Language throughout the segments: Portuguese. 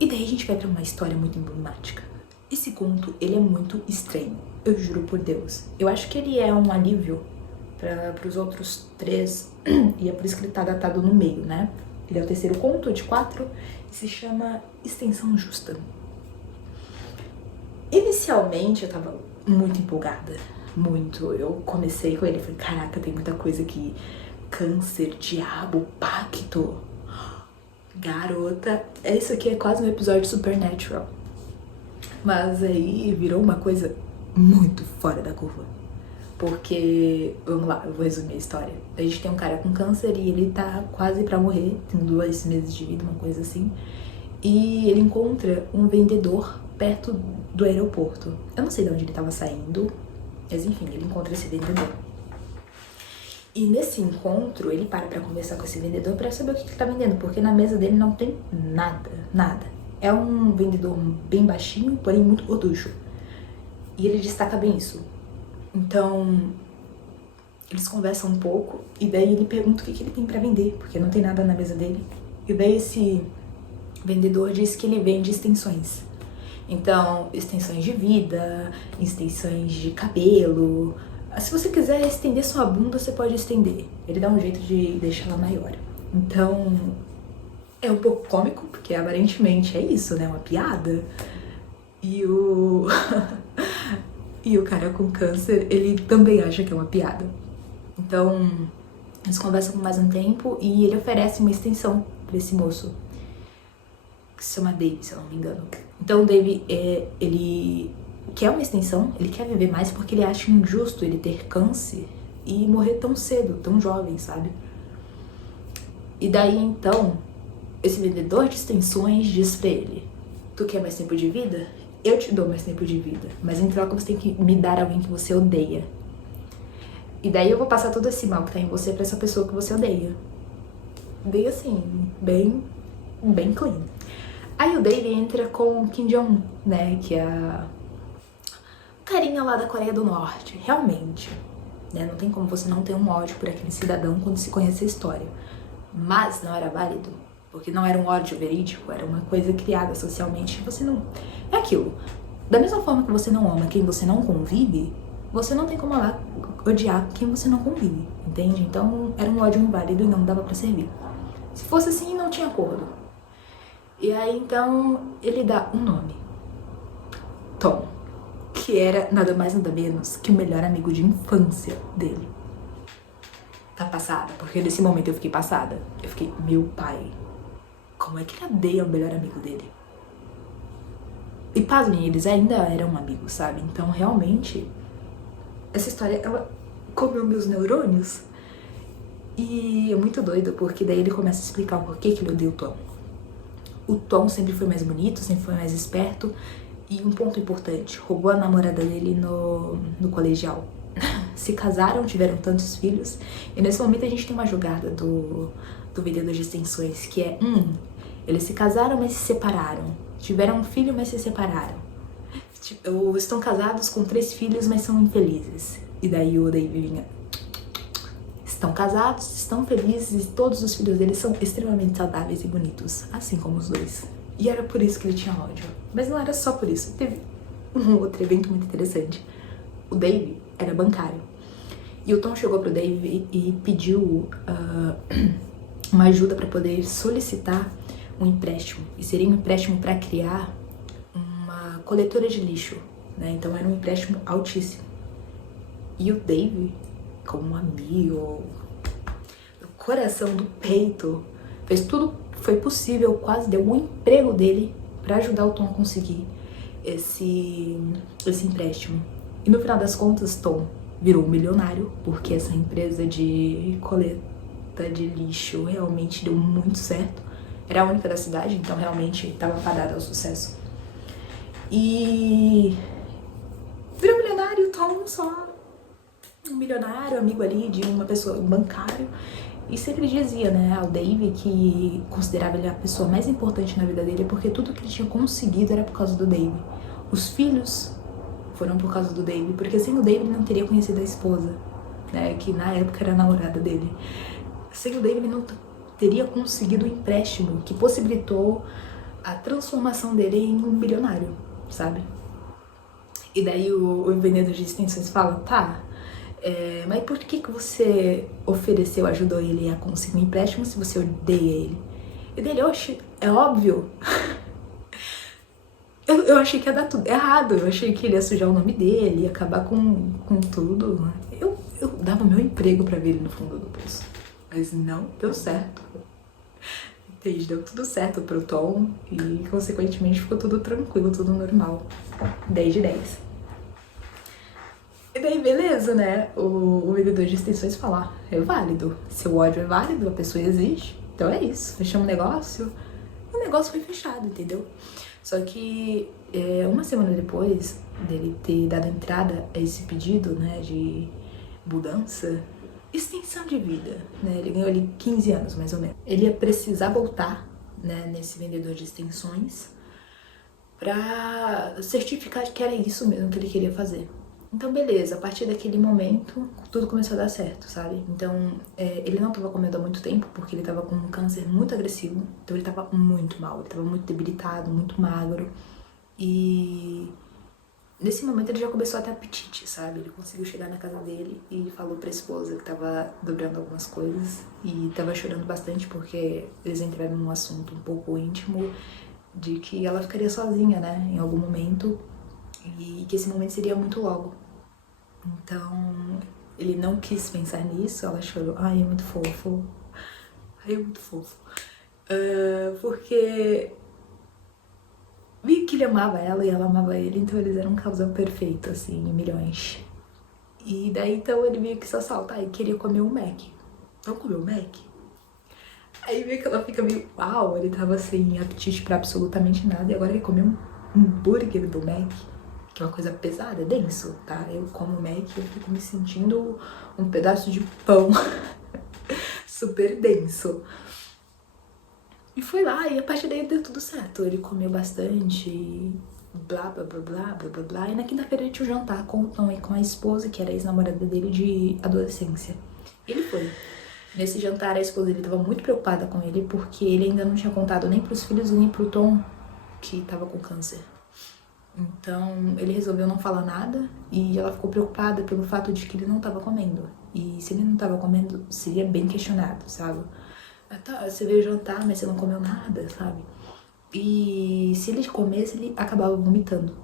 E daí a gente vai pra uma história muito emblemática. Esse conto, ele é muito estranho, eu juro por Deus. Eu acho que ele é um alívio para os outros três, e é por isso que ele tá datado no meio, né? Ele é o terceiro conto de 4 e se chama Extensão Justa. Inicialmente eu tava muito empolgada, muito. Eu comecei com ele e falei, caraca, tem muita coisa aqui. Câncer, diabo, pacto. Garota, isso aqui é quase um episódio de Supernatural. Mas aí virou uma coisa muito fora da curva. Porque, vamos lá, eu vou resumir a história. A gente tem um cara com câncer e ele tá quase pra morrer, tem 2 meses de vida, uma coisa assim. E ele encontra um vendedor perto do aeroporto. Eu não sei de onde ele tava saindo, mas enfim, ele encontra esse vendedor. E nesse encontro, ele para pra conversar com esse vendedor pra saber o que ele tá vendendo, porque na mesa dele não tem nada, nada. É um vendedor bem baixinho, porém muito gorducho. E ele destaca bem isso. Então, eles conversam um pouco e daí ele pergunta o que ele tem pra vender, porque não tem nada na mesa dele. E daí esse vendedor diz que ele vende extensões. Então, extensões de vida, extensões de cabelo. Se você quiser estender sua bunda, você pode estender. Ele dá um jeito de deixar ela maior. Então, é um pouco cômico, porque aparentemente é isso, né? Uma piada. E o... e o cara com câncer, ele também acha que é uma piada. Então, eles conversam por mais um tempo e ele oferece uma extensão pra esse moço, que se chama Dave, se eu não me engano. Então o Dave, ele quer uma extensão, ele quer viver mais porque ele acha injusto ele ter câncer e morrer tão cedo, tão jovem, sabe? E daí então, esse vendedor de extensões diz pra ele, tu quer mais tempo de vida? Eu te dou mais tempo de vida, mas em troca você tem que me dar alguém que você odeia. E daí eu vou passar todo esse mal que tá em você pra essa pessoa que você odeia. Bem assim, bem clean. Aí o Dave entra com Kim Jong-un, né, que é a carinha lá da Coreia do Norte, realmente. Né, não tem como você não ter um ódio por aquele cidadão quando se conhece a história. Mas não era válido, porque não era um ódio verídico, era uma coisa criada socialmente. Você não... É aquilo. Da mesma forma que você não ama quem você não convive, você não tem como lá odiar quem você não convive, entende? Então era um ódio inválido e não dava pra servir. Se fosse assim, não tinha acordo. E aí então ele dá um nome, Tom, que era nada mais nada menos que o melhor amigo de infância dele. Tá passada, porque nesse momento eu fiquei passada. Eu fiquei, meu pai, como é que ele odeia o melhor amigo dele? E pasmem, eles ainda eram amigos, sabe? Então realmente, essa história, ela comeu meus neurônios. E é muito doido, porque daí ele começa a explicar o porquê que ele odeia o Tom. O Tom sempre foi mais bonito, sempre foi mais esperto. E um ponto importante, roubou a namorada dele no colegial. Se casaram, tiveram tantos filhos. E nesse momento a gente tem uma jogada do vendedor de extensões, que é, eles se casaram, mas se separaram. Tiveram um filho, mas se separaram. Ou estão casados com 3 filhos, mas são infelizes. E daí o Dave vinha, estão casados, estão felizes e todos os filhos deles são extremamente saudáveis e bonitos, assim como os dois. E era por isso que ele tinha ódio. Mas não era só por isso. Teve um outro evento muito interessante. O Dave era bancário. E o Tom chegou pro Dave e pediu uma ajuda para poder solicitar um empréstimo. E seria um empréstimo para criar uma coletora de lixo, né? Então era um empréstimo altíssimo. E o Dave, como um amigo, do coração, do peito, fez tudo, foi possível, quase deu um emprego dele para ajudar o Tom a conseguir esse empréstimo. E no final das contas, Tom virou um milionário, porque essa empresa de coleta de lixo realmente deu muito certo. Era a única da cidade, então realmente estava fadada ao sucesso. E virou milionário, Tom só um milionário, amigo ali de uma pessoa, um bancário. E sempre dizia, né, ao Dave que considerava ele a pessoa mais importante na vida dele, porque tudo que ele tinha conseguido era por causa do Dave. Os filhos foram por causa do Dave, porque sem o Dave ele não teria conhecido a esposa, né, que na época era a namorada dele. Sem o Dave ele não teria conseguido o empréstimo que possibilitou a transformação dele em um bilionário, sabe? E daí o vendedor de extensões fala, tá, mas por que você ofereceu, ajudou ele a conseguir um empréstimo se você odeia ele? E dele, oxe, é óbvio. Eu achei que ia dar tudo errado, eu achei que ele ia sujar o nome dele, ia acabar com tudo. Eu dava meu emprego pra ver ele no fundo do poço, mas não deu certo. Entende? Deu tudo certo pro Tom e, consequentemente, ficou tudo tranquilo, tudo normal. 10 de 10. E daí, beleza, né? O vendedor de extensões fala, é válido. Seu ódio é válido, a pessoa existe. Então é isso, fechamos o negócio. O negócio foi fechado, entendeu? Só que uma semana depois dele ter dado entrada a esse pedido, né, de mudança, extensão de vida, né, ele ganhou ali 15 anos, mais ou menos. Ele ia precisar voltar, né, nesse vendedor de extensões pra certificar que era isso mesmo que ele queria fazer. Então, beleza, a partir daquele momento, tudo começou a dar certo, sabe? Então, ele não tava comendo há muito tempo, porque ele tava com um câncer muito agressivo. Então, ele tava muito mal, ele tava muito debilitado, muito magro. E nesse momento, ele já começou a ter apetite, sabe? Ele conseguiu chegar na casa dele e falou pra esposa que tava dobrando algumas coisas. E tava chorando bastante, porque eles entraram num assunto um pouco íntimo, de que ela ficaria sozinha, né? Em algum momento. E que esse momento seria muito logo. Então, ele não quis pensar nisso, ela chorou. Ai, é muito fofo. Ai, é muito fofo. Porque vi que ele amava ela e ela amava ele, então eles eram um casal perfeito, assim, em milhões. E daí, então, ele meio que se assalta e queria comer um Mac. Vamos comer um Mac? Aí meio que ela fica meio, uau, ele tava sem apetite pra absolutamente nada e agora ele comeu um hambúrguer do Mac. Que é uma coisa pesada, é denso, tá? Eu como Mac, eu fico me sentindo um pedaço de pão super denso. E foi lá, e a partir daí deu tudo certo. Ele comeu bastante, blá, blá, blá, blá, blá, blá, blá. E na quinta-feira ele tinha um jantar com o Tom e com a esposa, que era a ex-namorada dele de adolescência. Ele foi. Nesse jantar, a esposa dele tava muito preocupada com ele, porque ele ainda não tinha contado nem pros filhos, nem pro Tom, que tava com câncer. Então, ele resolveu não falar nada e ela ficou preocupada pelo fato de que ele não tava comendo. E se ele não tava comendo, seria bem questionado, sabe? Tá, você veio jantar, mas você não comeu nada, sabe? E se ele comesse, ele acabava vomitando.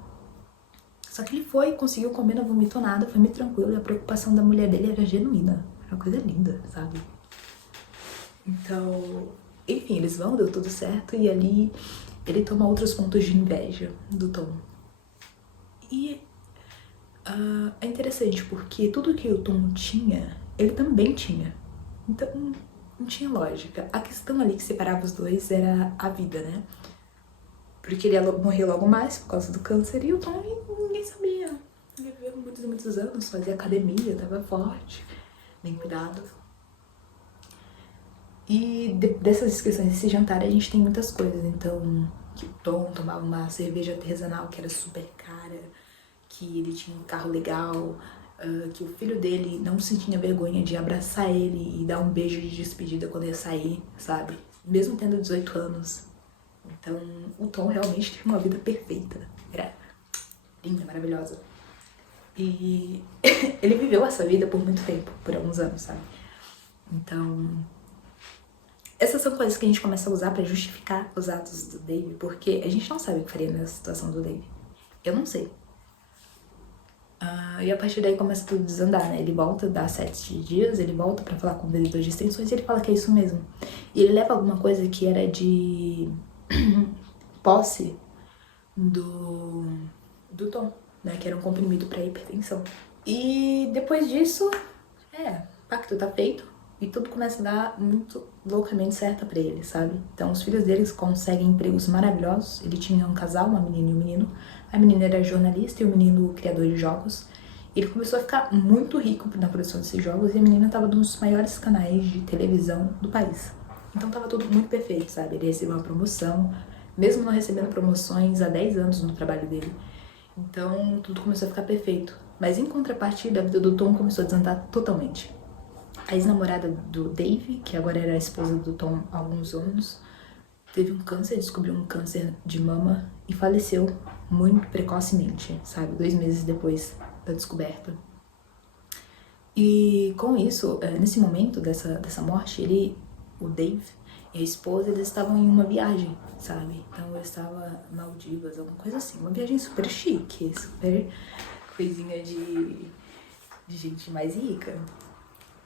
Só que ele foi, conseguiu comer, não vomitou nada, foi muito tranquilo. E a preocupação da mulher dele era genuína. Era uma coisa linda, sabe? Então, enfim, eles vão, deu tudo certo. E ali ele toma outros pontos de inveja do Tom. E é interessante porque tudo que o Tom tinha, ele também tinha. Então não tinha lógica. A questão ali que separava os dois era a vida, né? Porque ele ia morrer logo mais por causa do câncer e o Tom ninguém sabia. Ele viveu muitos e muitos anos, fazia academia, tava forte, bem cuidado. E dessas questões desse jantar a gente tem muitas coisas. Então, que o Tom tomava uma cerveja artesanal que era super cara, que ele tinha um carro legal, que o filho dele não se tinha vergonha de abraçar ele e dar um beijo de despedida quando ia sair, sabe? Mesmo tendo 18 anos. Então, o Tom realmente tinha uma vida perfeita. Era linda, maravilhosa. E ele viveu essa vida por muito tempo, por alguns anos, sabe? Então, essas são coisas que a gente começa a usar pra justificar os atos do Dave, porque a gente não sabe o que faria nessa situação do Dave. Eu não sei. E a partir daí começa tudo a desandar, né? Ele volta, dá 7 dias, ele volta pra falar com o vendedor de extensões e ele fala que é isso mesmo. E ele leva alguma coisa que era de posse do Tom, né? Que era um comprimido pra hipertensão. E depois disso, o pacto tá feito e tudo começa a dar muito loucamente certo pra ele, sabe? Então os filhos deles conseguem empregos maravilhosos. Ele tinha um casal, uma menina e um menino. A menina era jornalista e o menino criador de jogos. Ele começou a ficar muito rico na produção desses jogos e a menina tava num dos maiores canais de televisão do país. Então tava tudo muito perfeito, sabe? Ele recebeu uma promoção, mesmo não recebendo promoções há 10 anos no trabalho dele. Então tudo começou a ficar perfeito. Mas em contrapartida, a vida do Tom começou a desandar totalmente. A ex-namorada do Dave, que agora era a esposa do Tom há alguns anos, teve um câncer, descobriu um câncer de mama e faleceu muito precocemente, sabe? 2 meses depois da descoberta. E com isso, nesse momento dessa morte, o Dave e a esposa, eles estavam em uma viagem, sabe? Então eu estava em Maldivas, alguma coisa assim. Uma viagem super chique, super coisinha de gente mais rica.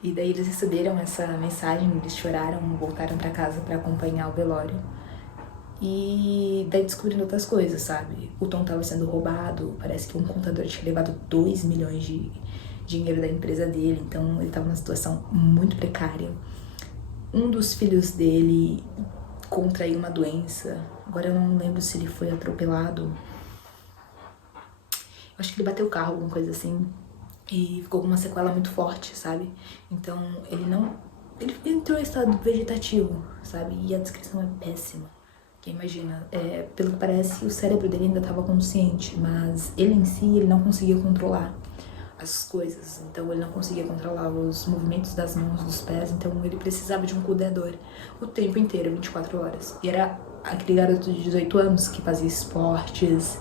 E daí eles receberam essa mensagem, eles choraram, voltaram pra casa pra acompanhar o velório. E daí descobrindo outras coisas, sabe? O Tom tava sendo roubado, parece que um contador tinha levado 2 milhões de dinheiro da empresa dele, então ele tava numa situação muito precária. Um dos filhos dele contraiu uma doença, agora eu não lembro se ele foi atropelado. Eu acho que ele bateu o carro, alguma coisa assim, e ficou com uma sequela muito forte, sabe? Então ele entrou em estado vegetativo, sabe? E a descrição é péssima. Porque imagina, pelo que parece, o cérebro dele ainda estava consciente, mas ele em si, ele não conseguia controlar as coisas. Então ele não conseguia controlar os movimentos das mãos, dos pés, então ele precisava de um cuidador o tempo inteiro, 24 horas. E era aquele garoto de 18 anos que fazia esportes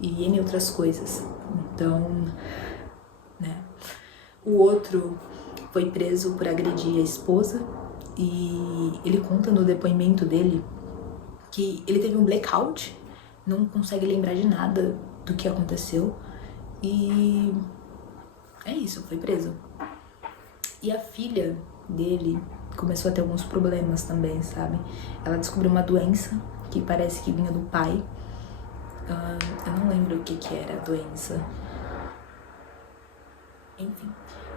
e N outras coisas. Então, né? O outro foi preso por agredir a esposa e ele conta no depoimento dele que ele teve um blackout, não consegue lembrar de nada do que aconteceu e é isso, foi preso. E a filha dele começou a ter alguns problemas também, sabe? Ela descobriu uma doença que parece que vinha do pai. Eu não lembro o que era a doença. Enfim,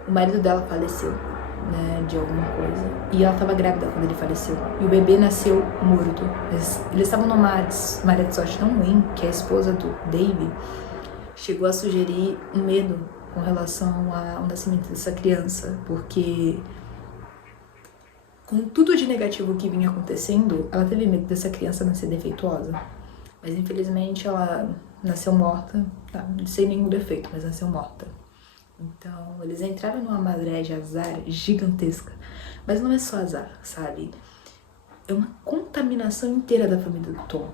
o marido dela faleceu, né, de alguma coisa. E ela estava grávida quando ele faleceu. E o bebê nasceu morto. Eles estavam numa área de sorte tão ruim que a esposa do Dave chegou a sugerir um medo com relação ao nascimento dessa criança, porque com tudo de negativo que vinha acontecendo, ela teve medo dessa criança nascer defeituosa. Mas infelizmente ela nasceu morta, tá? Sem nenhum defeito, mas nasceu morta. Então eles entraram numa maré de azar gigantesca. Mas não é só azar, sabe? É uma contaminação inteira da família do Tom.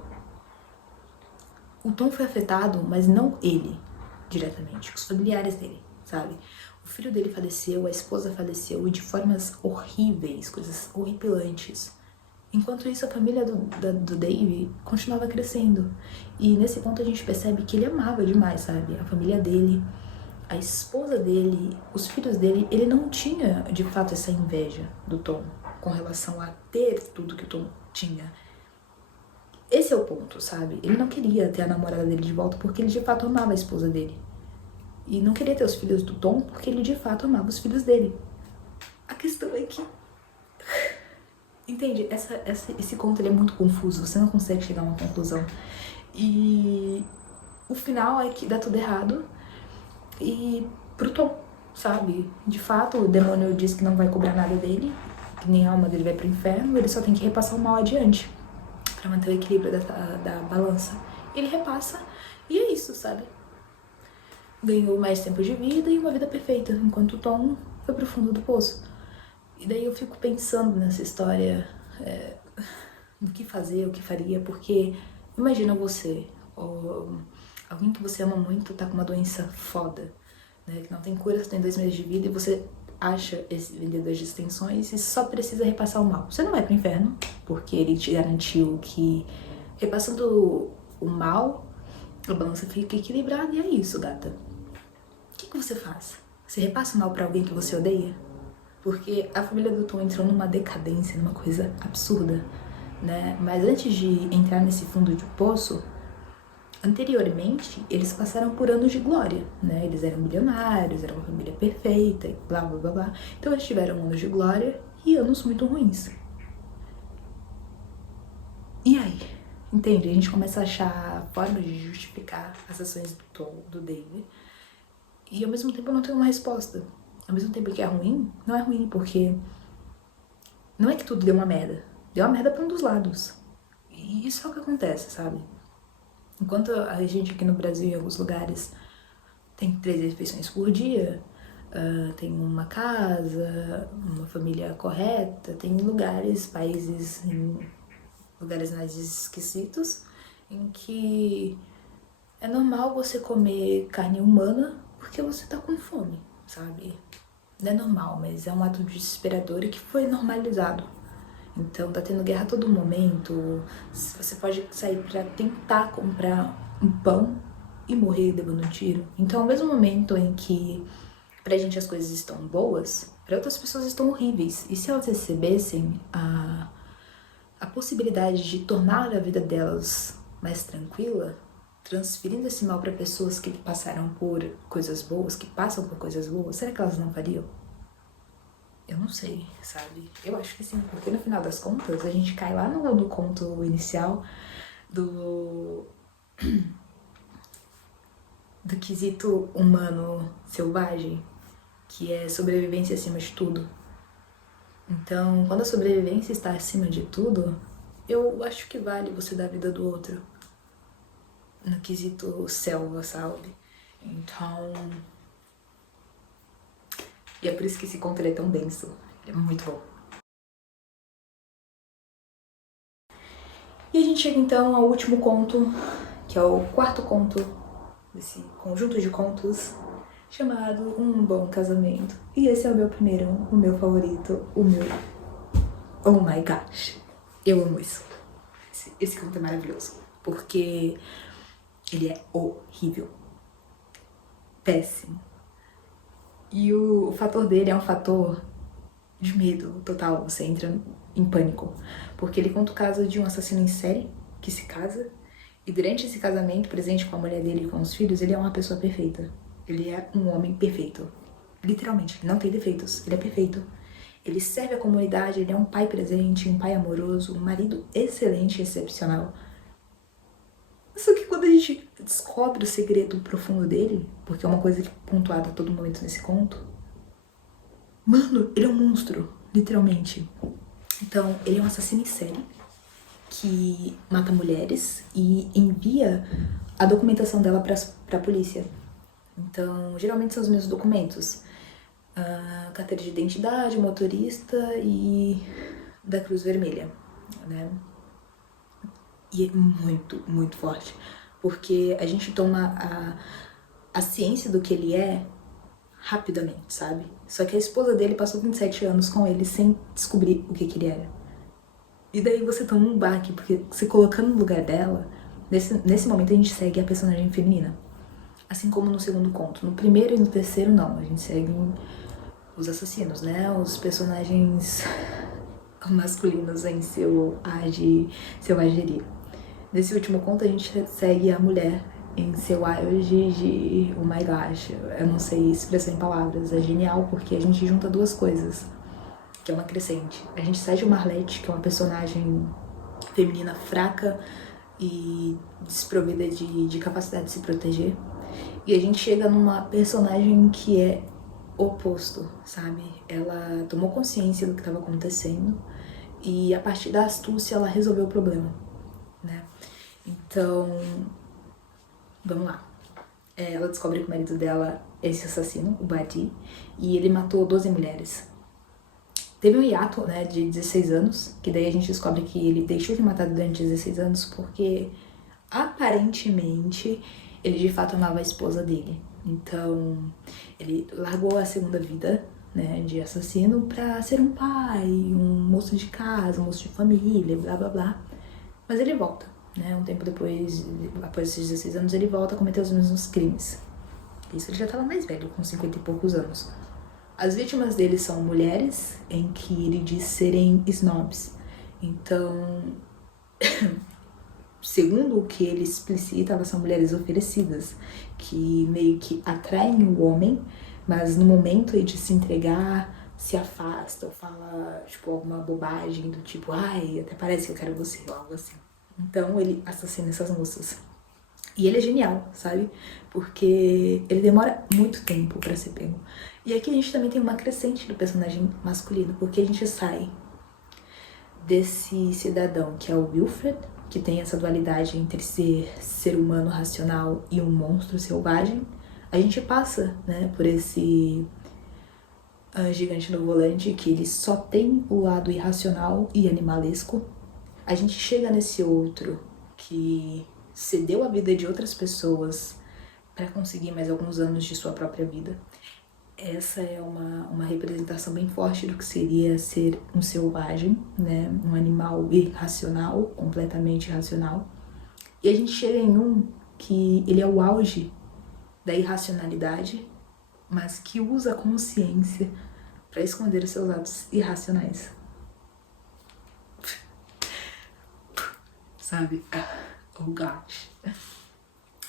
O Tom foi afetado, mas não ele diretamente, os familiares dele, sabe? O filho dele faleceu, a esposa faleceu e de formas horríveis, coisas horripilantes. Enquanto isso, a família do Dave continuava crescendo. E nesse ponto a gente percebe que ele amava demais, sabe? A família dele, a esposa dele, os filhos dele. Ele não tinha, de fato, essa inveja do Tom com relação a ter tudo que o Tom tinha. Esse é o ponto, sabe? Ele não queria ter a namorada dele de volta porque ele de fato amava a esposa dele. E não queria ter os filhos do Tom porque ele de fato amava os filhos dele. A questão é que... Entende? Esse conto ele é muito confuso, você não consegue chegar a uma conclusão. E o final é que dá tudo errado e pro Tom, sabe? De fato, o demônio diz que não vai cobrar nada dele, que nem a alma dele vai pro inferno, ele só tem que repassar o mal adiante pra manter o equilíbrio da balança. Ele repassa e é isso, sabe? Ganhou mais tempo de vida e uma vida perfeita, enquanto o Tom foi pro fundo do poço. E daí eu fico pensando nessa história, no que fazer, o que faria, porque imagina você, ou alguém que você ama muito tá com uma doença foda, né, que não tem cura, você tem 2 meses de vida e você acha esse vendedor de extensões e só precisa repassar o mal. Você não vai pro inferno, porque ele te garantiu que repassando o mal, a balança fica equilibrada e é isso, gata. O que você faz? Você repassa o mal pra alguém que você odeia? Porque a família do Tom entrou numa decadência, numa coisa absurda, né? Mas antes de entrar nesse fundo de poço, anteriormente, eles passaram por anos de glória, né? Eles eram milionários, era uma família perfeita, e blá, blá, blá, blá. Então eles tiveram anos de glória e anos muito ruins. E aí? Entende? A gente começa a achar formas de justificar as ações do Tom, do David, e ao mesmo tempo eu não tenho uma resposta. Ao mesmo tempo que é ruim, não é ruim, porque não é que tudo deu uma merda. Deu uma merda pra um dos lados. E isso é o que acontece, sabe? Enquanto a gente aqui no Brasil, em alguns lugares, tem 3 refeições por dia, tem uma casa, uma família correta, tem lugares, países em lugares mais esquisitos, em que é normal você comer carne humana porque você tá com fome, sabe? Não é normal, mas é um ato desesperador e que foi normalizado. Então tá tendo guerra a todo momento, você pode sair pra tentar comprar um pão e morrer levando um tiro. Então ao mesmo momento em que pra gente as coisas estão boas, pra outras pessoas estão horríveis. E se elas recebessem a possibilidade de tornar a vida delas mais tranquila, transferindo esse mal pra pessoas que passaram por coisas boas, que passam por coisas boas, será que elas não fariam? Eu não sei, sabe? Eu acho que sim, porque no final das contas a gente cai lá no conto inicial do quesito humano selvagem, que é sobrevivência acima de tudo. Então, quando a sobrevivência está acima de tudo, eu acho que vale você dar a vida do outro. No quesito selva, sabe? Então... E é por isso que esse conto ele é tão denso. Ele é muito bom. E a gente chega então ao último conto, que é o quarto conto desse conjunto de contos, chamado Um Bom Casamento. E esse é o meu primeiro, o meu favorito, o meu... Oh my gosh! Eu amo isso. Esse conto é maravilhoso, porque ele é horrível. Péssimo. E o fator dele é um fator de medo total, você entra em pânico. Porque ele conta o caso de um assassino em série que se casa, e durante esse casamento, presente com a mulher dele e com os filhos, ele é uma pessoa perfeita. Ele é um homem perfeito. Literalmente, ele não tem defeitos, ele é perfeito. Ele serve a comunidade, ele é um pai presente, um pai amoroso, um marido excelente e excepcional. Só que quando a gente descobre o segredo profundo dele, porque é uma coisa que é pontuada a todo momento nesse conto, mano, ele é um monstro, literalmente. Então, ele é um assassino em série que mata mulheres e envia a documentação dela pra polícia. Então, geralmente são os mesmos documentos. Carteira de identidade, motorista e da Cruz Vermelha, né? E é muito, muito forte. Porque a gente toma a ciência do que ele é rapidamente, sabe? Só que a esposa dele passou 27 anos com ele sem descobrir o que ele era. E daí você toma um baque, porque se colocando no lugar dela, nesse momento a gente segue a personagem feminina. Assim como no segundo conto. No primeiro e no terceiro, não. A gente segue os assassinos, né? Os personagens masculinos em seu ar de selvageria. Nesse último conto, a gente segue a mulher em seu auge de oh my gosh, eu não sei expressar em palavras, é genial porque a gente junta duas coisas, que é uma crescente. A gente sai de uma Arlette, que é uma personagem feminina fraca e desprovida de capacidade de se proteger, e a gente chega numa personagem que é oposto, sabe? Ela tomou consciência do que estava acontecendo e a partir da astúcia ela resolveu o problema, né? Então, vamos lá. Ela descobre que o marido dela é esse assassino, o Badi, e ele matou 12 mulheres. Teve um hiato, né, de 16 anos, que daí a gente descobre que ele deixou de matar durante 16 anos porque, aparentemente, ele de fato amava a esposa dele. Então, ele largou a segunda vida, né, de assassino pra ser um pai, um moço de casa, um moço de família, blá blá blá. Mas ele volta, né, um tempo depois, após esses 16 anos, ele volta a cometer os mesmos crimes. Isso ele já tava mais velho, com 50 e poucos anos. As vítimas dele são mulheres, em que ele diz serem snobs. Então, segundo o que ele explicita, elas são mulheres oferecidas, que meio que atraem o homem, mas no momento de se entregar, se afasta, ou fala, tipo, alguma bobagem do tipo, ai, até parece que eu quero você, ou algo assim. Então, ele assassina essas moças. E ele é genial, sabe? Porque ele demora muito tempo pra ser pego. E aqui a gente também tem uma crescente do personagem masculino, porque a gente sai desse cidadão que é o Wilfred, que tem essa dualidade entre ser humano racional e um monstro selvagem. A gente passa, né, por esse gigante no volante, que ele só tem o lado irracional e animalesco. a gente chega nesse outro que cedeu a vida de outras pessoas para conseguir mais alguns anos de sua própria vida. Essa é uma representação bem forte do que seria ser um selvagem, né? Um animal irracional, completamente irracional. E a gente chega em um que ele é o auge da irracionalidade, mas que usa a consciência para esconder os seus atos irracionais. Sabe? Oh gosh.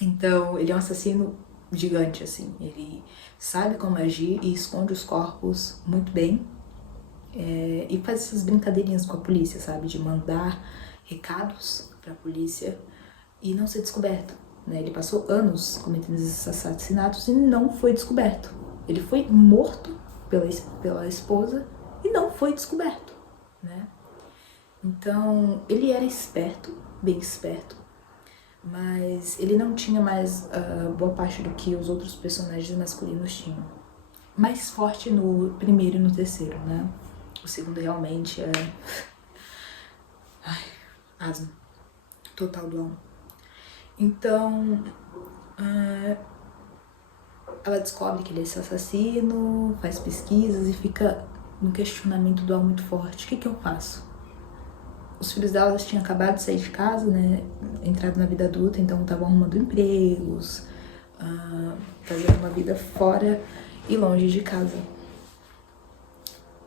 Então, ele é um assassino gigante, assim. Ele sabe como agir e esconde os corpos muito bem. E faz essas brincadeirinhas com a polícia, sabe? De mandar recados pra polícia e não ser descoberto, né? Ele passou anos cometendo esses assassinatos e não foi descoberto. Ele foi morto pela esposa e não foi descoberto, né? Então, ele era esperto, bem esperto, mas ele não tinha mais boa parte do que os outros personagens masculinos tinham. Mais forte no primeiro e no terceiro, né? O segundo realmente é... Ai, asma. Total do alma. Então, ela descobre que ele é esse assassino, faz pesquisas e fica no questionamento do alma muito forte. O que eu faço? Os filhos delas tinham acabado de sair de casa, né? Entrado na vida adulta, então estavam arrumando empregos, fazendo uma vida fora e longe de casa.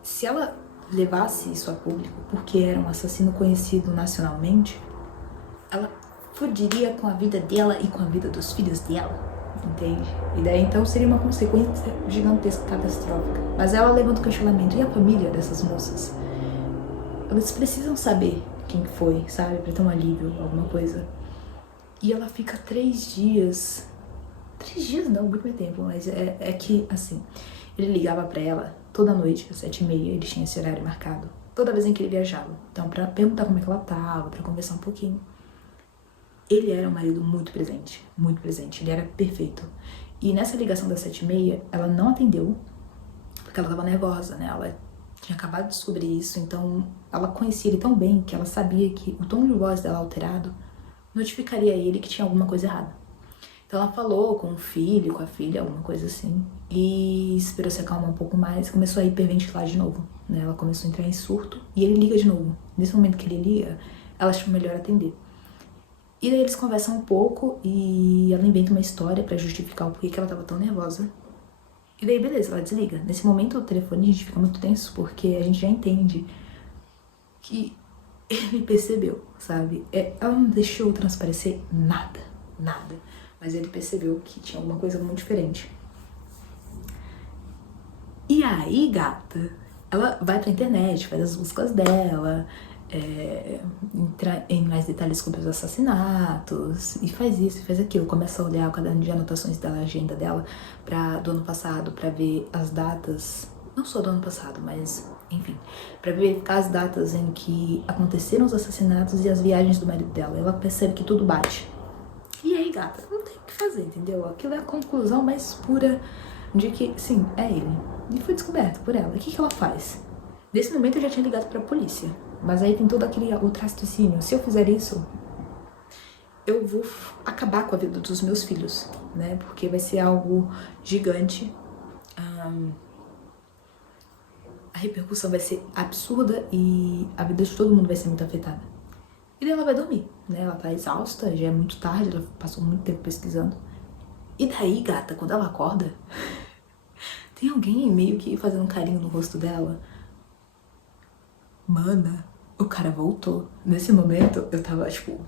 Se ela levasse isso a público, porque era um assassino conhecido nacionalmente, ela fodiria com a vida dela e com a vida dos filhos dela, entende? E daí então seria uma consequência gigantesca, catastrófica. Mas ela levanta o questionamento, e a família dessas moças? Elas precisam saber quem foi, sabe? Pra ter um alívio, alguma coisa. E ela fica 3 dias... 3 dias não, muito mais tempo, mas é que, assim... Ele ligava pra ela toda noite, às 7h30, ele tinha esse horário marcado. Toda vez em que ele viajava. Então, pra perguntar como é que ela tava, pra conversar um pouquinho. Ele era um marido muito presente, ele era perfeito. E nessa ligação das 7h30, ela não atendeu, porque ela tava nervosa, né? Ela tinha acabado de descobrir isso, então ela conhecia ele tão bem que ela sabia que o tom de voz dela alterado notificaria ele que tinha alguma coisa errada. Então ela falou com o filho, com a filha, alguma coisa assim, e esperou se acalmar um pouco mais e começou a hiperventilar de novo, né? Ela começou a entrar em surto e ele liga de novo. Nesse momento que ele liga, ela acha melhor atender. E daí eles conversam um pouco e ela inventa uma história pra justificar o porquê que ela tava tão nervosa. E daí beleza, ela desliga. Nesse momento o telefone a gente fica muito tenso porque a gente já entende que ele percebeu, sabe? Ela não deixou transparecer nada. Mas ele percebeu que tinha alguma coisa muito diferente. E aí, gata, ela vai pra internet, faz as buscas dela, entra em mais detalhes sobre os assassinatos, e faz isso, e faz aquilo. Começa a olhar o caderno de anotações dela, a agenda dela do ano passado, pra ver as datas, não só do ano passado, mas enfim, pra verificar as datas em que aconteceram os assassinatos e as viagens do marido dela. Ela percebe que tudo bate. E aí, gata, não tem o que fazer, entendeu? Aquilo é a conclusão mais pura de que, sim, é ele. E foi descoberto por ela. E o que ela faz? Nesse momento eu já tinha ligado pra polícia. Mas aí tem todo aquele outro raciocínio. Se eu fizer isso, eu vou acabar com a vida dos meus filhos, né? Porque vai ser algo gigante. A repercussão vai ser absurda e a vida de todo mundo vai ser muito afetada. E daí ela vai dormir, né? Ela tá exausta, já é muito tarde, ela passou muito tempo pesquisando. E daí, gata, quando ela acorda, tem alguém meio que fazendo um carinho no rosto dela. Mana, o cara voltou. Nesse momento, eu tava, tipo,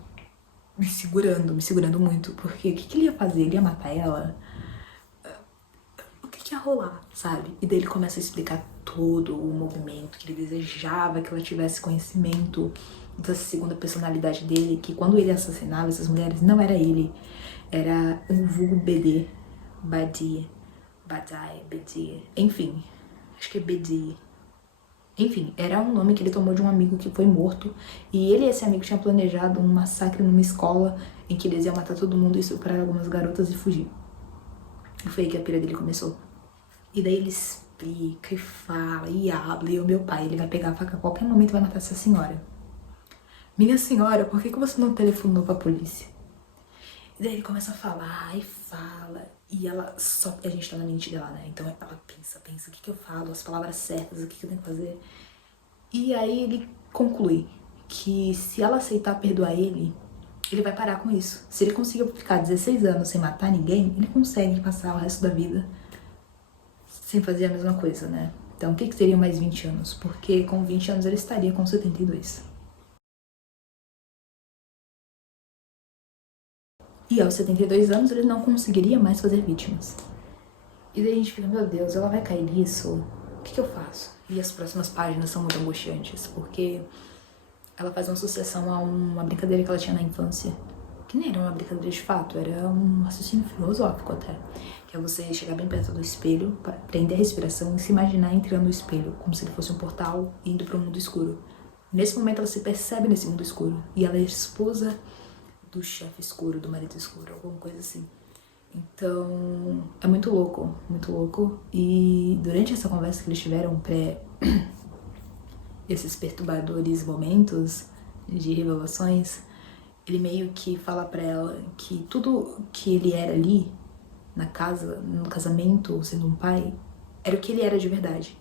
me segurando muito. Porque o que ele ia fazer? Ele ia matar ela? O que ia rolar, sabe? E daí ele começa a explicar todo o movimento, que ele desejava que ela tivesse conhecimento dessa segunda personalidade dele, que quando ele assassinava essas mulheres, não era ele, era um vulgo BD, Badie, enfim, acho que é BD. Enfim, era um nome que ele tomou de um amigo que foi morto, e ele e esse amigo tinham planejado um massacre numa escola em que eles iam matar todo mundo e estuprar algumas garotas e fugir. E foi aí que a pira dele começou. E daí ele explica e fala e habla, e o meu pai, ele vai pegar a faca a qualquer momento e vai matar essa senhora. minha senhora, por que você não telefonou pra polícia? E daí ele começa a falar e fala, e ela só. A gente tá na mente dela, né? Então ela pensa, o que eu falo, as palavras certas, o que eu tenho que fazer. E aí ele conclui que se ela aceitar perdoar ele vai parar com isso. Se ele conseguiu ficar 16 anos sem matar ninguém, ele consegue passar o resto da vida sem fazer a mesma coisa, né? Então, o que seriam mais 20 anos? Porque com 20 anos ele estaria com 72. E aos 72 anos ele não conseguiria mais fazer vítimas. E daí a gente fica, meu Deus, ela vai cair nisso? O que eu faço? E as próximas páginas são muito angustiantes, porque ela faz uma associação a uma brincadeira que ela tinha na infância, que nem era uma brincadeira de fato, era um raciocínio filosófico até, que é você chegar bem perto do espelho, prender a respiração e se imaginar entrando no espelho, como se ele fosse um portal indo para um mundo escuro. Nesse momento ela se percebe nesse mundo escuro, e ela é esposa do chefe escuro, do marido escuro, alguma coisa assim. Então, é muito louco, muito louco. E durante essa conversa que eles tiveram esses perturbadores momentos de revelações, ele meio que fala pra ela que tudo que ele era ali, na casa, no casamento, sendo um pai, era o que ele era de verdade.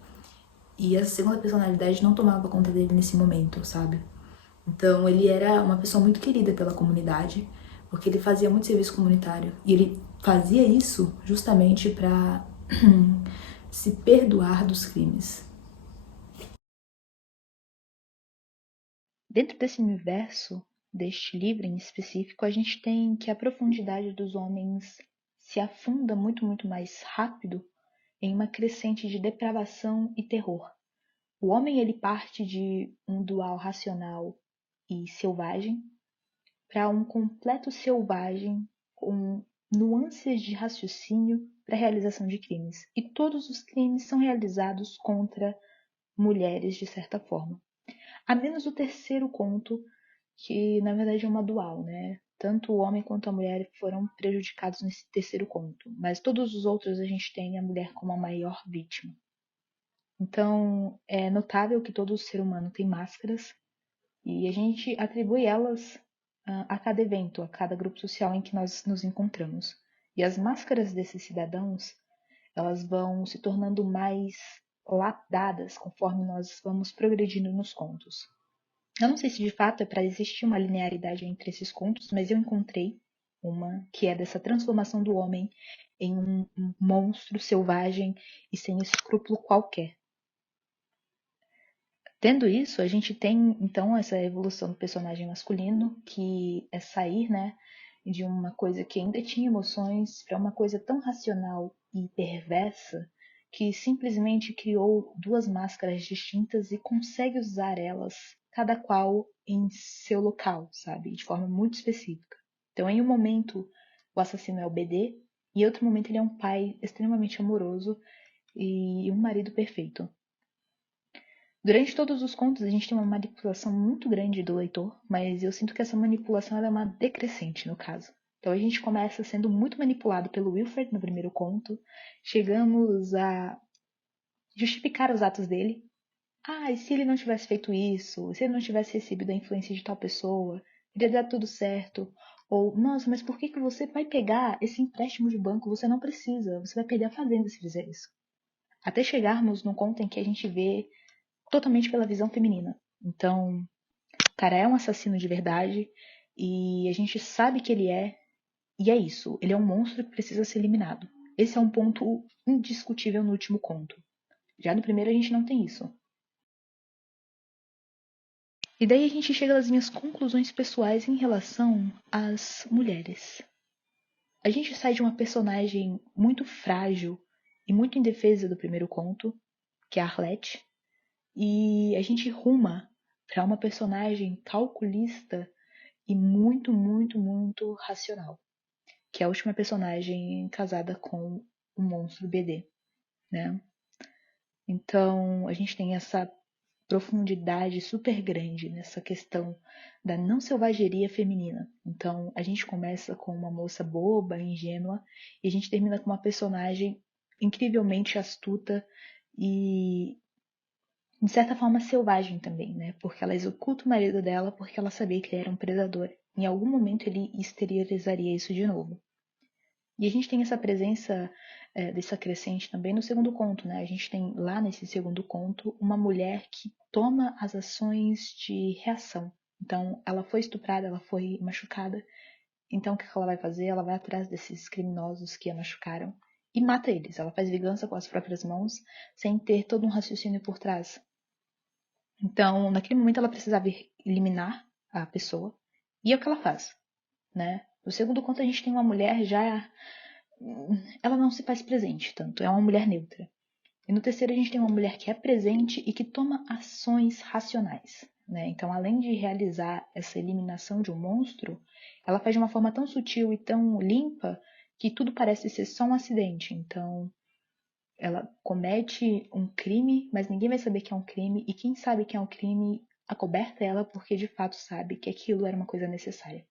E essa segunda personalidade não tomava conta dele nesse momento, sabe? Então ele era uma pessoa muito querida pela comunidade, porque ele fazia muito serviço comunitário. E ele fazia isso justamente pra se perdoar dos crimes. Dentro desse universo, deste livro em específico, a gente tem que a profundidade dos homens se afunda muito, muito mais rápido em uma crescente de depravação e terror. O homem ele parte de um dual racional e selvagem para um completo selvagem com nuances de raciocínio para a realização de crimes. E todos os crimes são realizados contra mulheres de certa forma. A menos o terceiro conto, que na verdade é uma dual, né? Tanto o homem quanto a mulher foram prejudicados nesse terceiro conto, mas todos os outros a gente tem a mulher como a maior vítima. Então é notável que todo ser humano tem máscaras e a gente atribui elas a cada evento, a cada grupo social em que nós nos encontramos. E as máscaras desses cidadãos, elas vão se tornando mais lapidadas conforme nós vamos progredindo nos contos. Eu não sei se de fato é para existir uma linearidade entre esses contos, mas eu encontrei uma que é dessa transformação do homem em um monstro selvagem e sem escrúpulo qualquer. Tendo isso, a gente tem então essa evolução do personagem masculino, que é sair, né, de uma coisa que ainda tinha emoções para uma coisa tão racional e perversa que simplesmente criou duas máscaras distintas e consegue usar elas, cada qual em seu local, sabe, de forma muito específica. Então, em um momento, o assassino é o BD, e em outro momento ele é um pai extremamente amoroso e um marido perfeito. Durante todos os contos, a gente tem uma manipulação muito grande do leitor, mas eu sinto que essa manipulação é uma decrescente, no caso. Então a gente começa sendo muito manipulado pelo Wilfred no primeiro conto, chegamos a justificar os atos dele. Ah, e se ele não tivesse feito isso? Se ele não tivesse recebido a influência de tal pessoa? Teria dado tudo certo? Ou, nossa, mas por que você vai pegar esse empréstimo de banco? Você não precisa, você vai perder a fazenda se fizer isso. Até chegarmos num conto em que a gente vê totalmente pela visão feminina. Então, o cara é um assassino de verdade e a gente sabe que ele é, e é isso. Ele é um monstro que precisa ser eliminado. Esse é um ponto indiscutível no último conto. Já no primeiro a gente não tem isso. E daí a gente chega às minhas conclusões pessoais em relação às mulheres. A gente sai de uma personagem muito frágil e muito indefesa do primeiro conto, que é a Arlette, e a gente ruma para uma personagem calculista e muito, muito, muito racional, que é a última personagem casada com o monstro BD, né? Então, a gente tem essa profundidade super grande nessa questão da não selvageria feminina. Então, a gente começa com uma moça boba, ingênua, e a gente termina com uma personagem incrivelmente astuta e de certa forma selvagem também, né? Porque ela executa o marido dela porque ela sabia que ele era um predador. Em algum momento ele exteriorizaria isso de novo. E a gente tem essa presença dessa crescente também no segundo conto, né? A gente tem lá nesse segundo conto uma mulher que toma as ações de reação. Então, ela foi estuprada, ela foi machucada. Então, o que ela vai fazer? Ela vai atrás desses criminosos que a machucaram e mata eles. Ela faz vingança com as próprias mãos, sem ter todo um raciocínio por trás. Então, naquele momento, ela precisava eliminar a pessoa. E é o que ela faz, né? No segundo conto, a gente tem uma mulher já ela não se faz presente tanto, é uma mulher neutra. E no terceiro a gente tem uma mulher que é presente e que toma ações racionais, né? Então, além de realizar essa eliminação de um monstro, ela faz de uma forma tão sutil e tão limpa que tudo parece ser só um acidente. Então, ela comete um crime, mas ninguém vai saber que é um crime, e quem sabe que é um crime acoberta ela porque de fato sabe que aquilo era uma coisa necessária.